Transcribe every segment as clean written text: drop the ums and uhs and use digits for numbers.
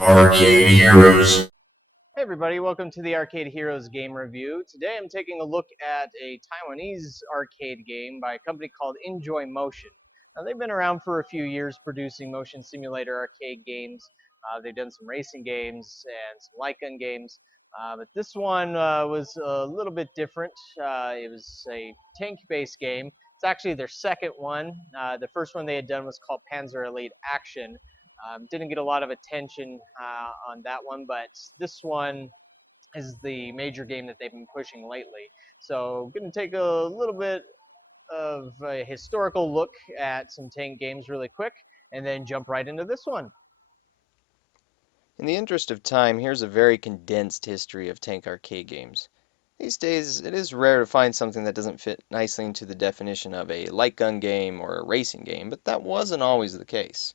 Arcade Heroes. Hey everybody, welcome to the Arcade Heroes game review. Today I'm taking a look at a Taiwanese arcade game by a company called InJoy Motion. Now they've been around for a few years producing motion simulator arcade games. They've done some racing games and some light gun games, but this one was a little bit different. It was a tank-based game. It's actually their second one. The first one they had done was called Panzer Elite Action. Didn't get a lot of attention on that one, but this one is the major game that they've been pushing lately. So I'm going to take a little bit of a historical look at some tank games really quick, and then jump right into this one. In the interest of time, here's a very condensed history of tank arcade games. These days, it is rare to find something that doesn't fit nicely into the definition of a light gun game or a racing game, but that wasn't always the case.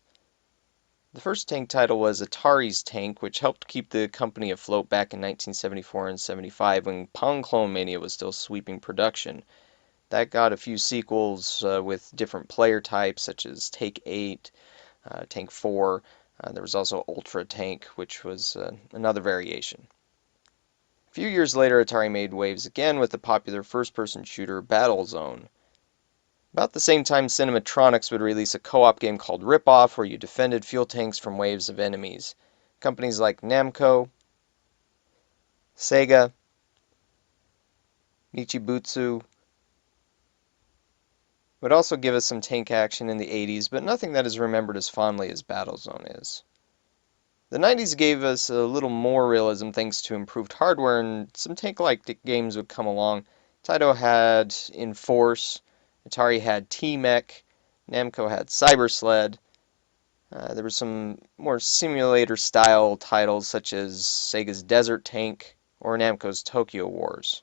The first tank title was Atari's Tank, which helped keep the company afloat back in 1974 and 75 when Pong Clone Mania was still sweeping production. That got a few sequels with different player types, such as Tank 8, Tank 4. There was also Ultra Tank, which was another variation. A few years later, Atari made waves again with the popular first-person shooter Battlezone. About the same time, Cinematronics would release a co-op game called Rip-Off, where you defended fuel tanks from waves of enemies. Companies like Namco, Sega, Nichibutsu would also give us some tank action in the 80s, but nothing that is remembered as fondly as Battlezone is. The 90s gave us a little more realism thanks to improved hardware, and some tank-like games would come along. Taito had Enforce, Atari had T-Mech, Namco had Cyber Sled. There were some more simulator-style titles such as Sega's Desert Tank or Namco's Tokyo Wars.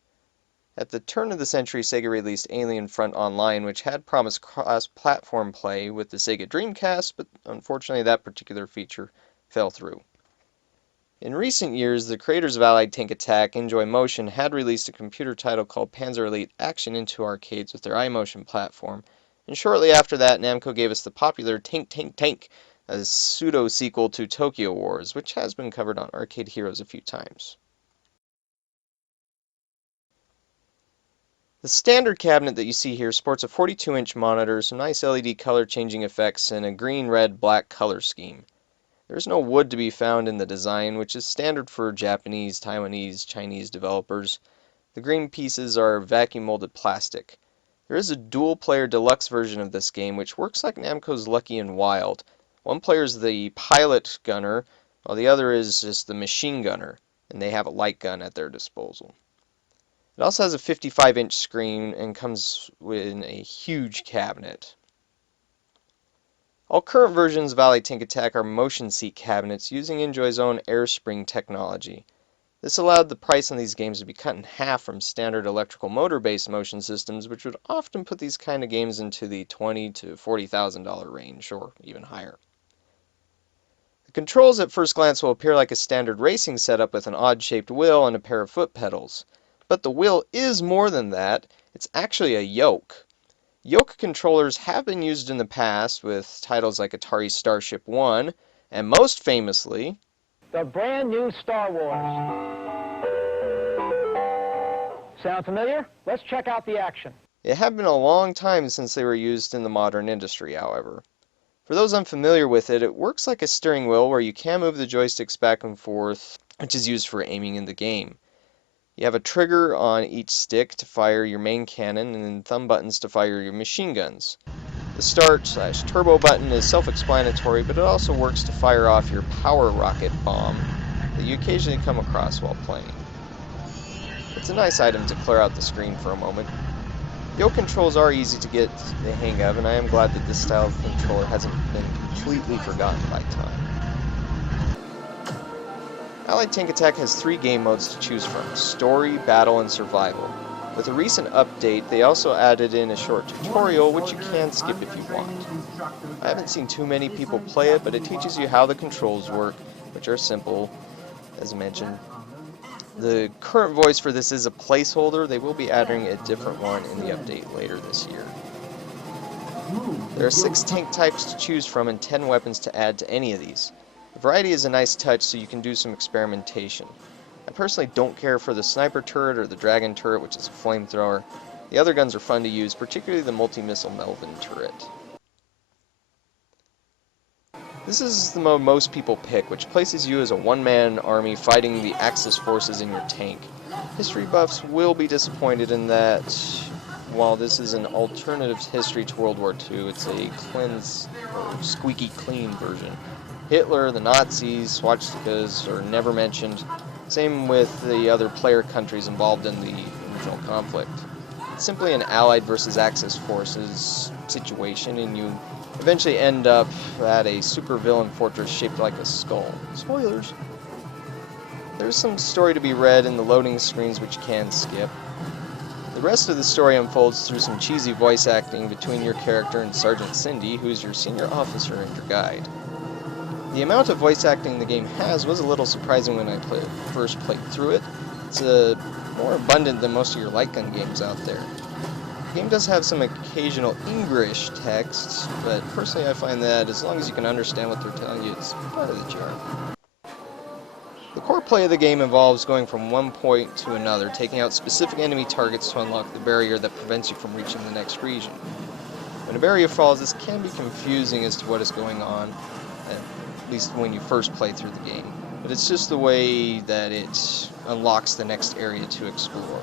At the turn of the century, Sega released Alien Front Online, which had promised cross-platform play with the Sega Dreamcast, but unfortunately that particular feature fell through. In recent years, the creators of Allied Tank Attack, InJoy Motion, had released a computer title called Panzer Elite Action into arcades with their iMotion platform, and shortly after that, Namco gave us the popular Tank Tank Tank, a pseudo-sequel to Tokyo Wars, which has been covered on Arcade Heroes a few times. The standard cabinet that you see here sports a 42-inch monitor, some nice LED color changing effects, and a green, red, black color scheme. There is no wood to be found in the design, which is standard for Japanese, Taiwanese, Chinese developers. The green pieces are vacuum molded plastic. There is a dual-player deluxe version of this game, which works like Namco's Lucky and Wild. One player is the pilot gunner, while the other is just the machine gunner, and they have a light gun at their disposal. It also has a 55-inch screen and comes in a huge cabinet. All current versions of Allied Tank Attack are motion seat cabinets using InJoy's own AirSpring technology. This allowed the price on these games to be cut in half from standard electrical motor-based motion systems, which would often put these kind of games into the $20,000 to $40,000 range, or even higher. The controls at first glance will appear like a standard racing setup with an odd-shaped wheel and a pair of foot pedals. But the wheel is more than that. It's actually a yoke. Yoke controllers have been used in the past with titles like Atari Starship 1, and most famously, the brand new Star Wars. Sound familiar? Let's check out the action. It had been a long time since they were used in the modern industry, however. For those unfamiliar with it, it works like a steering wheel where you can move the joysticks back and forth, which is used for aiming in the game. You have a trigger on each stick to fire your main cannon and then thumb buttons to fire your machine guns. The start/turbo button is self-explanatory, but it also works to fire off your power rocket bomb that you occasionally come across while playing. It's a nice item to clear out the screen for a moment. Yoke controls are easy to get the hang of, and I am glad that this style of controller hasn't been completely forgotten by time. Allied Tank Attack has 3 game modes to choose from: Story, Battle, and Survival. With a recent update, they also added in a short tutorial, which you can skip if you want. I haven't seen too many people play it, but it teaches you how the controls work, which are simple, as mentioned. The current voice for this is a placeholder. They will be adding a different one in the update later this year. There are 6 tank types to choose from and 10 weapons to add to any of these. The variety is a nice touch, so you can do some experimentation. I personally don't care for the sniper turret or the dragon turret, which is a flamethrower. The other guns are fun to use, particularly the multi-missile Melvin turret. This is the mode most people pick, which places you as a one-man army fighting the Axis forces in your tank. History buffs will be disappointed in that while this is an alternative history to World War II, it's a cleanse or squeaky clean version. Hitler, the Nazis, swastikas are never mentioned. Same with the other player countries involved in the original conflict. It's simply an Allied versus Axis forces situation, and you eventually end up at a supervillain fortress shaped like a skull. Spoilers! There's some story to be read in the loading screens which you can skip. The rest of the story unfolds through some cheesy voice acting between your character and Sergeant Cindy, who is your senior officer and your guide. The amount of voice acting the game has was a little surprising when I first played through it. It's more abundant than most of your light gun games out there. The game does have some occasional English text, but personally I find that as long as you can understand what they're telling you, it's part of the charm. The core play of the game involves going from one point to another, taking out specific enemy targets to unlock the barrier that prevents you from reaching the next region. When a barrier falls, this can be confusing as to what is going on, at least when you first play through the game, but it's just the way that it unlocks the next area to explore.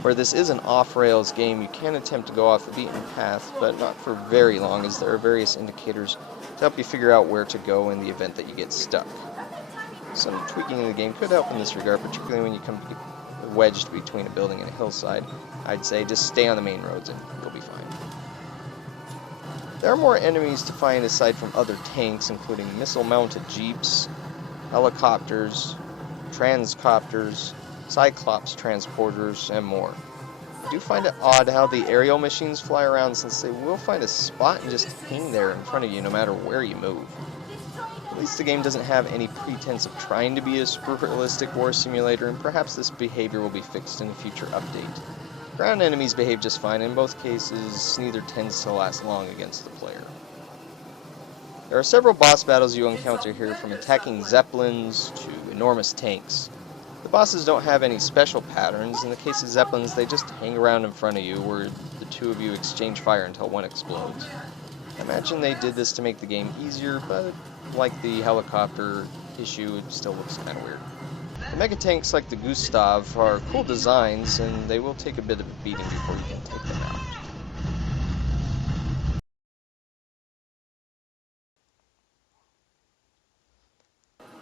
Where this is an off-rails game, you can attempt to go off the beaten path, but not for very long, as there are various indicators to help you figure out where to go in the event that you get stuck. Some tweaking in the game could help in this regard, particularly when you come to get wedged between a building and a hillside. I'd say just stay on the main roads and you'll be fine. There are more enemies to find aside from other tanks, including missile-mounted jeeps, helicopters, transcopters, Cyclops transporters, and more. I do find it odd how the aerial machines fly around, since they will find a spot and just hang there in front of you no matter where you move. At least the game doesn't have any pretense of trying to be a super realistic war simulator, and perhaps this behavior will be fixed in a future update. Ground enemies behave just fine. In both cases, neither tends to last long against the player. There are several boss battles you encounter here, from attacking zeppelins to enormous tanks. The bosses don't have any special patterns. In the case of zeppelins, they just hang around in front of you, where the two of you exchange fire until one explodes. I imagine they did this to make the game easier, but like the helicopter issue, it still looks kind of weird. The mega tanks like the Gustav are cool designs, and they will take a bit of a beating before you can take them out.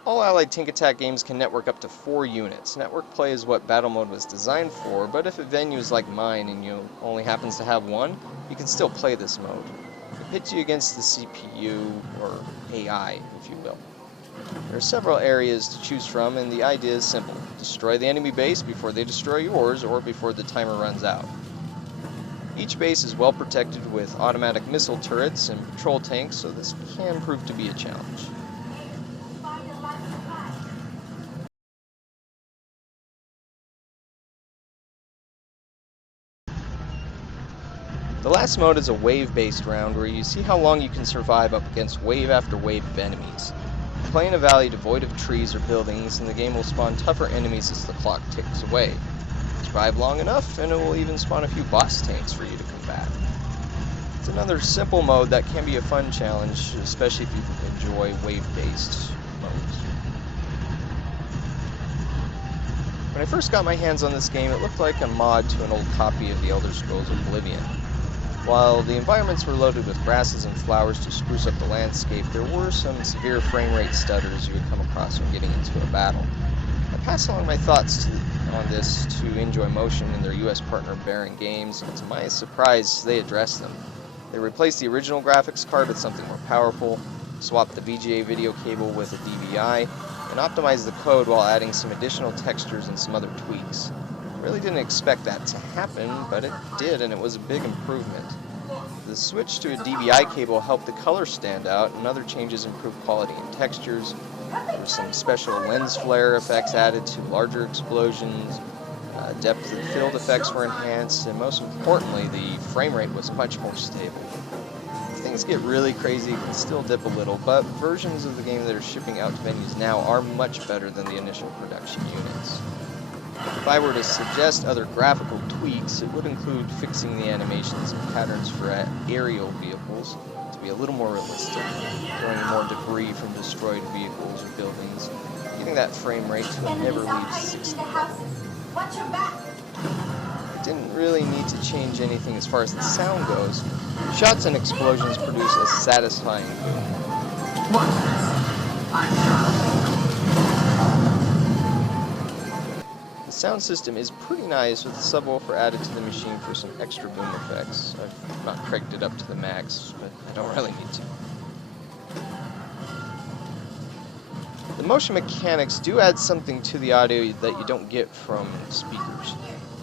All Allied Tank Attack games can network up to 4 units. Network play is what Battle Mode was designed for, but if a venue is like mine and you only happens to have one, you can still play this mode. It pits you against the CPU, or AI, if you will. There are several areas to choose from, and the idea is simple. Destroy the enemy base before they destroy yours, or before the timer runs out. Each base is well protected with automatic missile turrets and patrol tanks, so this can prove to be a challenge. The last mode is a wave-based round where you see how long you can survive up against wave after wave of enemies. Play in a valley devoid of trees or buildings, and the game will spawn tougher enemies as the clock ticks away. Survive long enough, and it will even spawn a few boss tanks for you to combat. It's another simple mode that can be a fun challenge, especially if you enjoy wave-based modes. When I first got my hands on this game, it looked like a mod to an old copy of The Elder Scrolls Oblivion. While the environments were loaded with grasses and flowers to spruce up the landscape, there were some severe frame rate stutters you would come across when getting into a battle. I passed along my thoughts on this to InJoy Motion and their US partner Barron Games, and to my surprise, they addressed them. They replaced the original graphics card with something more powerful, swapped the VGA video cable with a DVI, and optimized the code while adding some additional textures and some other tweaks. I really didn't expect that to happen, but it did, and it was a big improvement. The switch to a DVI cable helped the color stand out, and other changes improved quality and textures. There were some special lens flare effects added to larger explosions, depth of field effects were enhanced, and most importantly, the frame rate was much more stable. The thing things get really crazy, it can still dip a little, but versions of the game that are shipping out to venues now are much better than the initial production units. If I were to suggest other graphical tweaks, it would include fixing the animations and patterns for aerial vehicles to be a little more realistic, throwing more debris from destroyed vehicles or buildings, getting that frame rate to never leave 60. Watch your back. Didn't really need to change anything as far as the sound goes. Shots and explosions produce a satisfying boom. The sound system is pretty nice with the subwoofer added to the machine for some extra boom effects. I've not cranked it up to the max, but I don't really need to. The motion mechanics do add something to the audio that you don't get from speakers.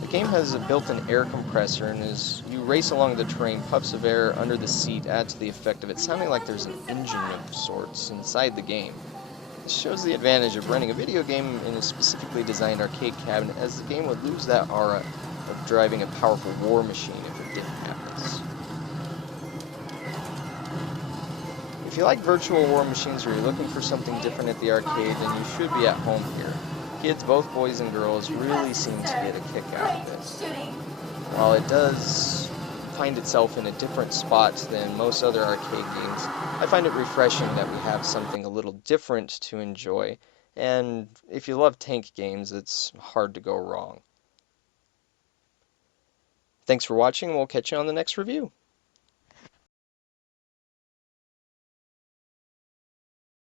The game has a built-in air compressor, and as you race along the terrain, puffs of air under the seat add to the effect of it sounding like there's an engine of sorts inside the game. This shows the advantage of running a video game in a specifically designed arcade cabinet, as the game would lose that aura of driving a powerful war machine if it didn't have this. If you like virtual war machines or you're looking for something different at the arcade, then you should be at home here. Kids, both boys and girls, really seem to get a kick out of it. While it does find itself in a different spot than most other arcade games, I find it refreshing that we have something a little different to enjoy, and if you love tank games, it's hard to go wrong. Thanks for watching, and we'll catch you on the next review.